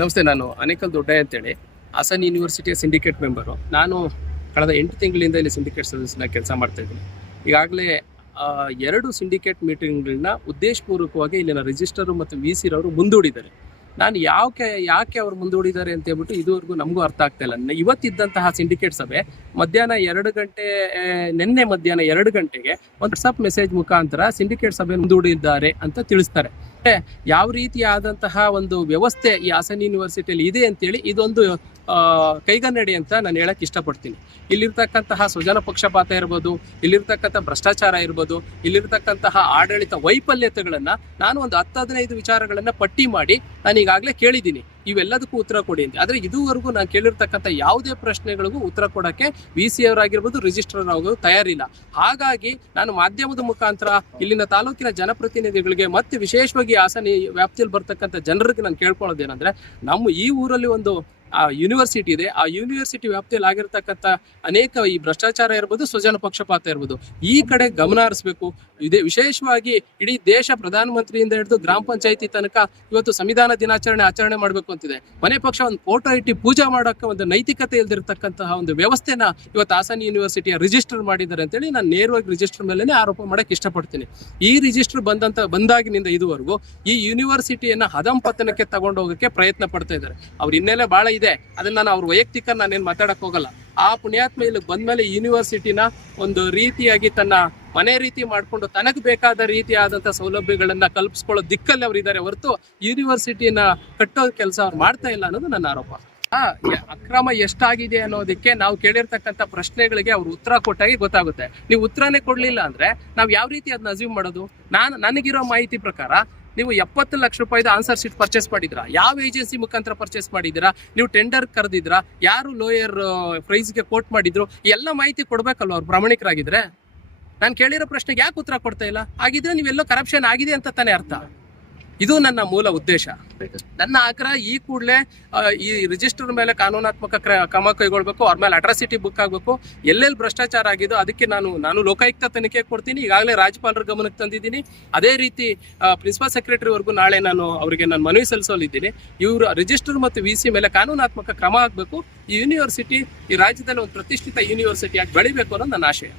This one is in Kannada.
ನಮಸ್ತೆ, ನಾನು ಅನೇಕಲ್ ದೊಡ್ಡ ಅಂತೇಳಿ. ಹಾಸನ್ ಯೂನಿವರ್ಸಿಟಿಯ ಸಿಂಡಿಕೇಟ್ ಮೆಂಬರು ನಾನು ಕಳೆದ ಎಂಟು ತಿಂಗಳಿಂದ ಇಲ್ಲಿ ಸಿಂಡಿಕೇಟ್ ಸದಸ್ಯನ ಕೆಲಸ ಮಾಡ್ತಾ ಇದ್ದೀನಿ. ಈಗಾಗಲೇ ಎರಡು ಸಿಂಡಿಕೇಟ್ ಮೀಟಿಂಗ್ಗಳನ್ನ ಉದ್ದೇಶಪೂರ್ವಕವಾಗಿ ಇಲ್ಲಿನ ರಿಜಿಸ್ಟರು ಮತ್ತು ವಿ ರವರು ಮುಂದೂಡಿದ್ದಾರೆ. ನಾನು ಯಾಕೆ ಯಾಕೆ ಅವ್ರು ಮುಂದೂಡಿದ್ದಾರೆ ಅಂತ ಹೇಳ್ಬಿಟ್ಟು ಇದುವರೆಗೂ ನಮಗೂ ಅರ್ಥ ಆಗ್ತಾ ಇಲ್ಲ. ಇವತ್ತಿದ್ದಂತಹ ಸಿಂಡಿಕೇಟ್ ಸಭೆ ಮಧ್ಯಾಹ್ನ ಎರಡು ಗಂಟೆ ನಿನ್ನೆ ಮಧ್ಯಾಹ್ನ ಎರಡು ಗಂಟೆಗೆ ವಾಟ್ಸಪ್ ಮೆಸೇಜ್ ಮುಖಾಂತರ ಸಿಂಡಿಕೇಟ್ ಸಭೆ ಮುಂದೂಡಿದ್ದಾರೆ ಅಂತ ತಿಳಿಸ್ತಾರೆ. ಯಾವ ರೀತಿಯಾದಂತಹ ಒಂದು ವ್ಯವಸ್ಥೆ ಈ ಹಾಸನ್ ಯೂನಿವರ್ಸಿಟಿಯಲ್ಲಿ ಇದೆ ಅಂತೇಳಿ ಇದೊಂದು ಕೈಗನ್ನಡಿ ಅಂತ ನಾನು ಹೇಳಕ್ ಇಷ್ಟಪಡ್ತೀನಿ. ಇಲ್ಲಿರ್ತಕ್ಕಂತಹ ಸ್ವಜನ ಪಕ್ಷಪಾತ ಇರ್ಬೋದು, ಇಲ್ಲಿರ್ತಕ್ಕಂಥ ಭ್ರಷ್ಟಾಚಾರ ಇರ್ಬೋದು, ಇಲ್ಲಿರ್ತಕ್ಕಂತಹ ಆಡಳಿತ ವೈಫಲ್ಯತೆಗಳನ್ನ ನಾನು ಒಂದು ಹತ್ತು ಹದಿನೈದು ವಿಚಾರಗಳನ್ನ ಪಟ್ಟಿ ಮಾಡಿ ನಾನು ಈಗಾಗಲೇ ಕೇಳಿದ್ದೀನಿ. ಇವೆಲ್ಲದಕ್ಕೂ ಉತ್ತರ ಕೊಡಿ ಅಂತ. ಆದ್ರೆ ಇದುವರೆಗೂ ನಾನು ಕೇಳಿರ್ತಕ್ಕಂಥ ಯಾವುದೇ ಪ್ರಶ್ನೆಗಳಿಗೂ ಉತ್ತರ ಕೊಡಕ್ಕೆ ವಿ ಸಿ ಅವರಾಗಿರ್ಬೋದು ರಿಜಿಸ್ಟ್ರರ್ ಆಗೋದು ತಯಾರಿಲ್ಲ. ಹಾಗಾಗಿ ನಾನು ಮಾಧ್ಯಮದ ಮುಖಾಂತರ ಇಲ್ಲಿನ ತಾಲೂಕಿನ ಜನಪ್ರತಿನಿಧಿಗಳಿಗೆ ಮತ್ತೆ ವಿಶೇಷವಾಗಿ ಹಾಸನ ವ್ಯಾಪ್ತಿಯಲ್ಲಿ ಬರ್ತಕ್ಕಂಥ ಜನರಿಗೆ ನಾನು ಕೇಳ್ಕೊಳ್ಳೋದೇನಂದ್ರೆ ನಮ್ಮ ಈ ಊರಲ್ಲಿ ಒಂದು, ಆ ಯೂನಿವರ್ಸಿಟಿ ಇದೆ. ಆ ಯೂನಿವರ್ಸಿಟಿ ವ್ಯಾಪ್ತಿಯಲ್ಲಿ ಆಗಿರ್ತಕ್ಕಂಥ ಅನೇಕ ಈ ಭ್ರಷ್ಟಾಚಾರ ಇರ್ಬೋದು, ಸ್ವಜನ ಪಕ್ಷಪಾತ ಇರ್ಬೋದು. ಈ ಕಡೆ ಗಮನ ಹರಿಸಬೇಕು. ಇದೇ ವಿಶೇಷವಾಗಿ ಇಡೀ ದೇಶ ಪ್ರಧಾನಮಂತ್ರಿಯಿಂದ ಹಿಡಿದು ಗ್ರಾಮ ಪಂಚಾಯತಿ ತನಕ ಇವತ್ತು ಸಂವಿಧಾನ ದಿನಾಚರಣೆ ಆಚರಣೆ ಮಾಡಬೇಕು ಅಂತಿದೆ. ಮನೆ ಪಕ್ಷ ಒಂದು ಫೋಟೋ ಇಟ್ಟು ಪೂಜೆ ಮಾಡೋಕೆ ಒಂದು ನೈತಿಕತೆ ಇಲ್ದಿರತಕ್ಕಂತಹ ಒಂದು ವ್ಯವಸ್ಥೆನ ಇವತ್ತು ಹಾಸನ ಯೂನಿವರ್ಸಿಟಿಯ ರಿಜಿಸ್ಟರ್ ಮಾಡಿದ್ದಾರೆ ಅಂತೇಳಿ ನಾನು ನೇರವಾಗಿ ರಿಜಿಸ್ಟರ್ ಮೇಲೆ ಆರೋಪ ಮಾಡಕ್ಕೆ ಇಷ್ಟಪಡ್ತೀನಿ. ಈ ರಿಜಿಸ್ಟರ್ ಬಂದಂತ, ಬಂದಾಗಿನಿಂದ ಇದುವರೆಗೂ ಈ ಯೂನಿವರ್ಸಿಟಿಯನ್ನ ಹದಂಪತನಕ್ಕೆ ತಗೊಂಡೋಗಕ್ಕೆ ಪ್ರಯತ್ನ ಪಡ್ತಾ ಇದ್ದಾರೆ. ಅವ್ರ ಹಿನ್ನೆಲೆ ಬಹಳ ಇದೆ. ಅದನ್ನ ನಾನು ಅವ್ರ ವೈಯಕ್ತಿಕ ನಾನೇನು ಮಾತಾಡಕ್ಕೆ ಹೋಗಲ್ಲ. ಆ ಪುಣ್ಯಾತ್ಮ ಇಲ್ಲಿ ಬಂದ್ಮೇಲೆ ಯೂನಿವರ್ಸಿಟಿನ ಒಂದು ರೀತಿಯಾಗಿ ತನ್ನ ಮನೆ ರೀತಿ ಮಾಡಿಕೊಂಡು ತನಗೆ ಬೇಕಾದ ರೀತಿಯಾದಂಥ ಸೌಲಭ್ಯಗಳನ್ನು ಕಲ್ಪಿಸ್ಕೊಳ್ಳೋ ದಿಕ್ಕಲ್ಲಿ ಅವ್ರು ಇದ್ದಾರೆ ಹೊರತು ಯೂನಿವರ್ಸಿಟಿನ ಕಟ್ಟೋ ಕೆಲಸ ಅವ್ರು ಮಾಡ್ತಾ ಇಲ್ಲ ಅನ್ನೋದು ನನ್ನ ಆರೋಪ. ಅಕ್ರಮ ಎಷ್ಟಾಗಿದೆ ಅನ್ನೋದಕ್ಕೆ ನಾವು ಕೇಳಿರ್ತಕ್ಕಂಥ ಪ್ರಶ್ನೆಗಳಿಗೆ ಅವ್ರು ಉತ್ತರ ಕೊಟ್ಟಾಗಿ ಗೊತ್ತಾಗುತ್ತೆ. ನೀವು ಉತ್ತರನೇ ಕೊಡ್ಲಿಲ್ಲ ಅಂದ್ರೆ ನಾವು ಯಾವ ರೀತಿ ಅದನ್ನ ಅಸ್ಯೂಮ್ ಮಾಡೋದು? ನಾನು, ನನಗಿರೋ ಮಾಹಿತಿ ಪ್ರಕಾರ ನೀವು ಎಪ್ಪತ್ತು ಲಕ್ಷ ರೂಪಾಯಿದು ಆನ್ಸರ್ ಶೀಟ್ ಪರ್ಚೇಸ್ ಮಾಡಿದ್ರಾ ಯಾವ ಏಜೆನ್ಸಿ ಮುಖಾಂತರ ಪರ್ಚೇಸ್ ಮಾಡಿದ್ದೀರಾ? ನೀವು ಟೆಂಡರ್ ಕರೆದಿದ್ರಾ ಯಾರು ಲೋಯರ್ ಪ್ರೈಸ್ಗೆ ಕೋಟ್ ಮಾಡಿದ್ರು? ಎಲ್ಲ ಮಾಹಿತಿ ಕೊಡ್ಬೇಕಲ್ವ ಅವ್ರು ಪ್ರಾಮಾಣಿಕರಾಗಿದ್ರೆ? ನಾನು ಕೇಳಿರೋ ಪ್ರಶ್ನೆಗೆ ಯಾಕೆ ಉತ್ತರ ಕೊಡ್ತಾ ಇಲ್ಲ? ಹಾಗಿದ್ರೆ ನೀವೆಲ್ಲೋ ಕರಪ್ಷನ್ ಆಗಿದೆ ಅಂತ ತಾನೇ ಅರ್ಥ. ಇದು ನನ್ನ ಮೂಲ ಉದ್ದೇಶ. ನನ್ನ ಆಗ್ರಹ ಈ ಕೂಡಲೇ ಈ ರಿಜಿಸ್ಟರ್ ಮೇಲೆ ಕಾನೂನಾತ್ಮಕ ಕ್ರ- ಕ್ರಮ ಕೈಗೊಳ್ಬೇಕು, ಅವ್ರ ಮೇಲೆ ಅಟ್ರಾಸಿಟಿ ಬುಕ್ ಆಗಬೇಕು, ಎಲ್ಲೆಲ್ಲಿ ಭ್ರಷ್ಟಾಚಾರ ಆಗಿದೋ ಅದಕ್ಕೆ ನಾನು ನಾನು ಲೋಕಾಯುಕ್ತ ತನಿಖೆ ಕೊಡ್ತೀನಿ. ಈಗಾಗಲೇ ರಾಜ್ಯಪಾಲರ ಗಮನಕ್ಕೆ ತಂದಿದ್ದೀನಿ. ಅದೇ ರೀತಿ ಪ್ರಿನ್ಸಿಪಲ್ ಸೆಕ್ರೆಟರಿವರೆಗೂ ನಾಳೆ ನಾನು ಅವರಿಗೆ ನಾನು ಮನವಿ ಸಲ್ಲಿಸಲಿದ್ದೀನಿ ಇವರು ರಿಜಿಸ್ಟರ್ ಮತ್ತು ವಿ ಸಿ ಮೇಲೆ ಕಾನೂನಾತ್ಮಕ ಕ್ರಮ ಆಗಬೇಕು. ಈ ಯೂನಿವರ್ಸಿಟಿ ಈ ರಾಜ್ಯದಲ್ಲಿ ಒಂದು ಪ್ರತಿಷ್ಠಿತ ಯೂನಿವರ್ಸಿಟಿಯಾಗಿ ಬೆಳಿಬೇಕು ಅನ್ನೋದು ನನ್ನ ಆಶಯ.